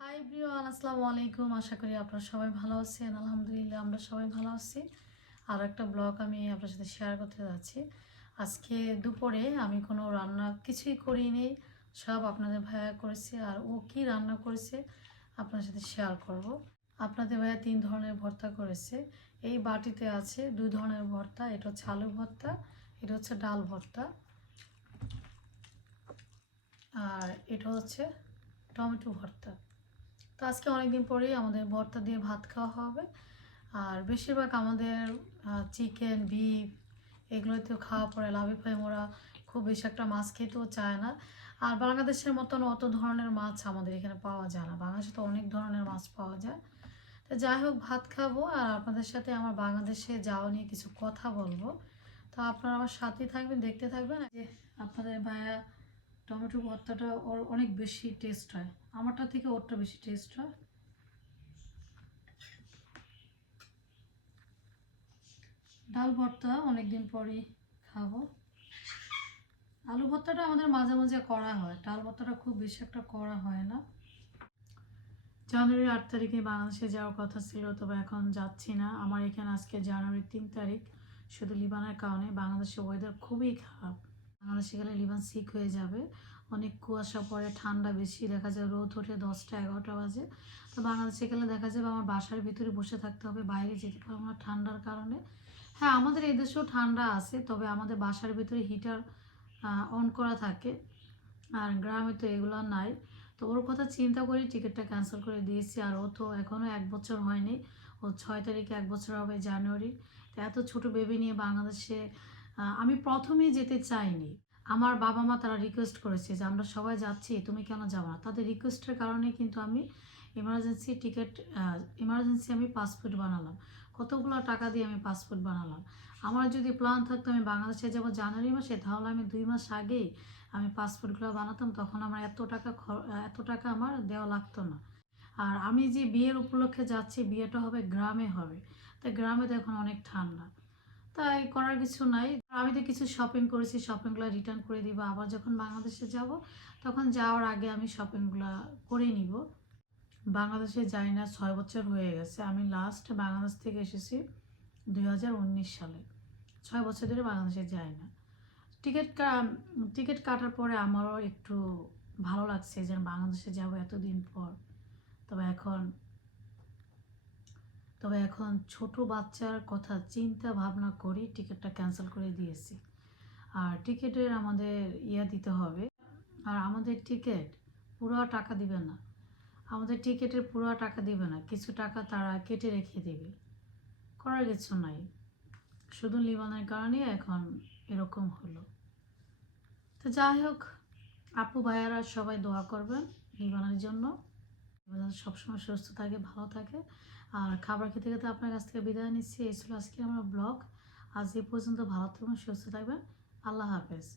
High Brian আসসালামু আলাইকুম। আশা করি আপনারা সবাই ভালো আছেন। আলহামদুলিল্লাহ, আমরা সবাই ভালো আছি। আর একটা ব্লগ আমি আপনার সাথে শেয়ার করতে যাচ্ছি। আজকে দুপুরে আমি কোনো রান্না কিছুই করিনি। সব আপনাদের ভাইয়া করেছে আর ও কি রান্না করেছে আপনার সাথে শেয়ার করব। আপনাদের ভাইয়া তিন ধরনের ভর্তা করেছে। এই বাটিতে আছে দুই ধরনের ভর্তা, এটা হচ্ছে আলু ভর্তা, এটা হচ্ছে ডাল ভর্তা আর এটা হচ্ছে টমেটো ভর্তা। তো আজকে অনেকদিন পরেই আমাদের ভর্তা দিয়ে ভাত খাওয়া হবে। আর বেশিরভাগ আমাদের চিকেন বিফ এগুলোতেও খাওয়া পরে লাভে ওরা খুব বেশি একটা মাছ খেতেও চায় না। আর বাংলাদেশের মতন অত ধরনের মাছ আমাদের এখানে পাওয়া যায় না। বাংলাদেশে তো অনেক ধরনের মাছ পাওয়া যায়। তো যাই হোক, ভাত খাব। আর আপনাদের সাথে আমার বাংলাদেশে যাওয়া নিয়ে কিছু কথা বলব। তো আপনারা আমার সাথেই থাকবেন, দেখতে থাকবেন। যে আপনাদের ভাইয়া টমেটো ভর্তাটা ওর অনেক বেশি টেস্ট হয়। আমারটা থেকে ওরটা বেশি টেস্ট হয়। ডাল ভর্তা অনেকদিন পরই খাব। আলু ভর্তাটা আমাদের মাঝে মাঝে করা হয়। ডাল ভর্তাটা খুব বেশি একটা করা হয় না। জানুয়ারি আট তারিখে বাংলাদেশে যাওয়ার কথা ছিল, তবে এখন যাচ্ছি না। আমার এখানে আজকে জানুয়ারির তিন তারিখ। শুধু লিবানের কারণে বাংলাদেশের ওয়েদার খুবই খারাপ। বাংলাদেশে গেলে লিবান সিক হয়ে যাবে। অনেক কুয়াশা পড়ে, ঠান্ডা বেশি, দেখা যায় রোদ ওঠে দশটা, এগারোটা বাজে। তো বাংলাদেশে গেলে দেখা যাবে আমার বাসার ভিতরে বসে থাকতে হবে, বাইরে যেতে পারব না ঠান্ডার কারণে। হ্যাঁ আমাদের এই দেশেও ঠান্ডা আছে, তবে আমাদের বাসার ভিতরে হিটার অন করা থাকে। আর গ্রামে তো এগুলো নাই। তো ওর কথা চিন্তা করে টিকিটটা ক্যান্সেল করে দিয়েছি। আর ও তো এখনও এক বছর হয়নি। ও ছয় তারিখে এক বছর হবে জানুয়ারি। তো এত ছোট বেবি নিয়ে বাংলাদেশে আমি প্রথমেই যেতে চাইনি। আমার বাবা মা তারা রিকোয়েস্ট করেছে যে, আমরা সবাই যাচ্ছি, তুমি কেন যাব না? তাদের রিকোয়েস্টের কারণে কিন্তু আমি ইমার্জেন্সি টিকিট ইমার্জেন্সি আমি পাসপোর্ট বানালাম। কতগুলো টাকা দিয়ে আমি পাসপোর্ট বানালাম? আমার যদি প্ল্যান থাকতো আমি বাংলাদেশে যাব জানুয়ারি মাসে, তাহলে আমি দুই মাস আগেই আমি পাসপোর্টগুলো বানাতাম, তখন আমার এত টাকা এত টাকা আমার দেওয়া লাগতো না। আর আমি যে বিয়ের উপলক্ষে যাচ্ছি, বিয়েটা হবে, গ্রামে হবে। তাই গ্রামে তো এখন অনেক ঠান্ডা। তাই করার কিছু নাই। আমি তো কিছু শপিং করেছি শপিংগুলো রিটার্ন করে দিব। আবার যখন বাংলাদেশে যাব, তখন যাওয়ার আগে আমি শপিংগুলো করে নিব। বাংলাদেশে যাই না, ছয় বছর হয়ে গেছে। আমি লাস্ট বাংলাদেশ থেকে এসেছি দু হাজার উনিশ সালে। ছয় বছর ধরে বাংলাদেশে যাই না। টিকিট টিকিট কাটার পরে আমারও একটু ভালো লাগছে যে বাংলাদেশে যাব এতদিন পর। তবে এখন তবে এখন ছোট বাচ্চার কথা চিন্তা ভাবনা করি টিকিটটা ক্যান্সেল করে দিয়েছি। আর টিকিটের আমাদের ইয়া দিতে হবে। আর আমাদের টিকিট পুরো টাকা দিবে না। আমাদের টিকিটের পুরো টাকা দিবে না। কিছু টাকা তারা কেটে রেখে দেবে। করার কিছু নাই। শুধু লিবানের কারণে এখন এরকম হলো। তো যাই হোক, আপু, ভাইয়ারা সবাই দোয়া করবেন লিবানের জন্য। সবসময় সুস্থ থাকে, ভালো থাকে। আর খাবার খেতে খেতে আপনার কাছ থেকে বিদায় নিচ্ছি। এই ছিল আজকে আমার ব্লগ। আজ এই পর্যন্ত ভালো থাকবেন, সুস্থ থাকবেন। আল্লাহ হাফেজ।